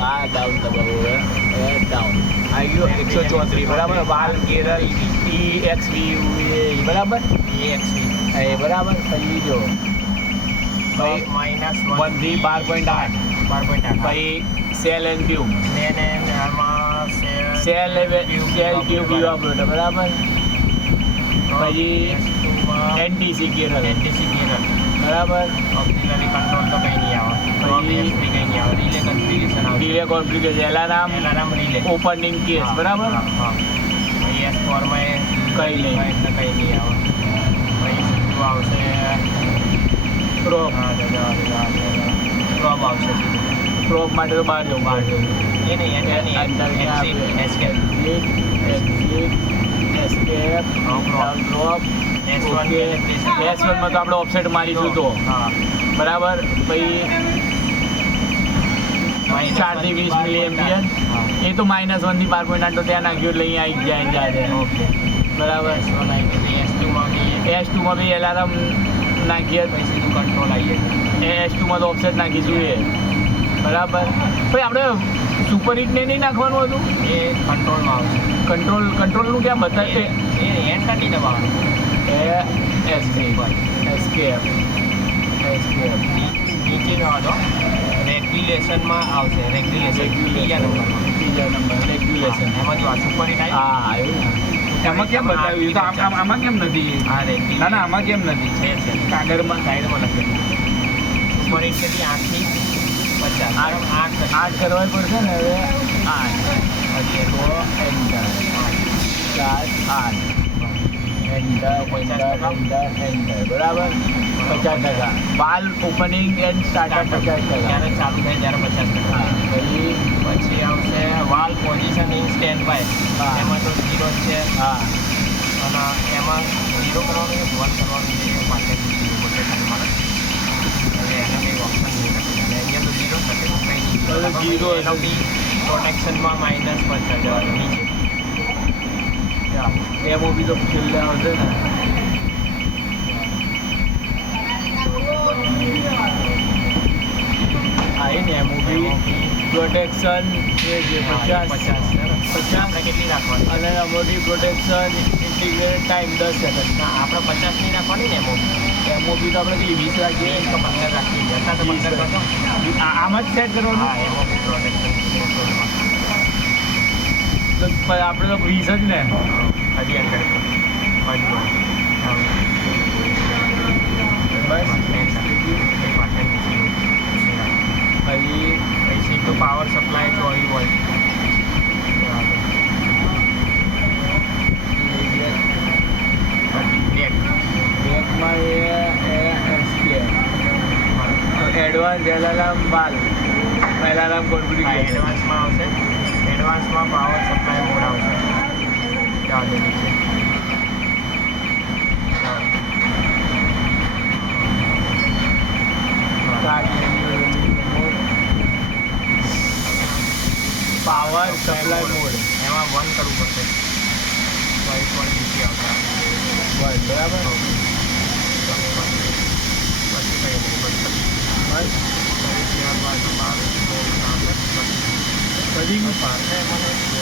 આ ડાઉન દબાવો હવે ડાઉન આવી ગયો 134 બરાબર વાલ કેરલ EXV બરાબર EXV એ બરાબર પછી જો -1 થી 12.8 પછી સેલ એન્ડ ટ્યુબ ને આમાં સેલ ટ્યુબ ઇવાપોરેટર બરાબર પછી NTC કેરલ બરાબર ઓક્સિલરી કંટ્રોલ તો કંઈ નહીં આવે પછી કંઈ નહીં આવે રિલે કન્ફિગરેશન આવે delay complication alarm relay opening case બરાબર હા પછી S4 માં કંઈ નહીં એટલે કંઈ નહીં આવે પછી સીધું આવશે પ્રોપ પ્રોબ આવશે પ્રોપ માટે તો બહાર જવું એ નહીં escape escape drop S1 S1 માં તો આપણે ઓફસેટ મારીશું તો હા બરાબર પછી 4 થી 20 મિલી એમ્પિયર એ તો -1 થી 12.8 તો ત્યાં નાખ્યું એટલે અહીંયા આવી જાય ઓકે બરાબર S1 આવી ગઈ S2 માં બી એલાર્મ નાખીએ પછી સીધું કંટ્રોલ આવી જાય S2 માં તો ઓફસેટ નાખીશું એ બરાબર પછી આપણે સુપર હિટને નહીં નાખવાનું હતું એ કંટ્રોલમાં આવશે કંટ્રોલનું ક્યાં બતાવે એ એન્ટર દબાવવાનું એસ્કેપ નીચે જવા દો રેગ્યુલેશનમાં આવશે રેગ્યુલેશન બીજા નંબર રેગ્યુલેશન એમાં જો આ સુપર હિટ આવી હા આવ્યું એમાં કેમ બતાવ્યું તો આમાં કેમ નથી હા રેગ્યુલેશન ના આમાં કેમ નથી છે કાગળમાં સાઈડમાં લખેલું સુપર હિટ કેટલી 8 થી 50 આઠ કરવા પડશે ને હવે 8 તો એન્ટર 4 8 એન્ટર બરાબર 50% બાલ ઓપનિંગ એન્ડ સ્ટાર્ટર 50% જ્યારે ચાલુ થાય ત્યારે 50% હા પછી આવશે વાલ પોઝિશન ઇન સ્ટેન્ડ બાય હા. એમાં તો 0 છે હા અને એમાં 0 કરવાનું છે 1 કરવાનું છે પાછળનું 0 બટન તમારે એટલે એને કંઈ ઓપ્શન નહીં રાખે અને અહીંયા તો 0 થશે કંઈ નહીં તો 0 એનો બી પ્રોટેક્શનમાં માઇનસ પર જવાનું નીચે એમાં બી તો છેલ્લે આવશે ને આવી ને એમાં બી પ્રોટેક્શન એ જે 50 આપણે કેટલી રાખવાની અને મોટી પ્રોટેક્શન ઇન્ટિગ્રેટેડ ટાઈમ 10 સેકન્ડ ના આપણે 50 નહીં રાખવાની ને એમાં એમઓબી તો આપણે કઈ 20 રાખીએ તો 15 રાખીએ જતા તો 15 કરશો આમાં જ સેટ કરવાનું હા એમાં બી પ્રોટેક્શન તો આપણે તો 20 જ ને હજી અંદર બસ પછી સીધું પાવર સપ્લાય 24 વોલ્ટ બેકમાં એડવાન્સ એલાર્મ બાલ એલાર્મ કોન્ફિગરેશન એડવાન્સમાં આવશે એડવાન્સમાં પાવર સપ્લાય મોડ આવશે ચાલો નીચે પાવર સપ્લાય મોડ એમાં 1 કરવું પડશે તો એક વાર નીચે આવશે બરાબર પછી કંઈ નહીં બસ બસ ત્યારબાદ બધી પાસે મને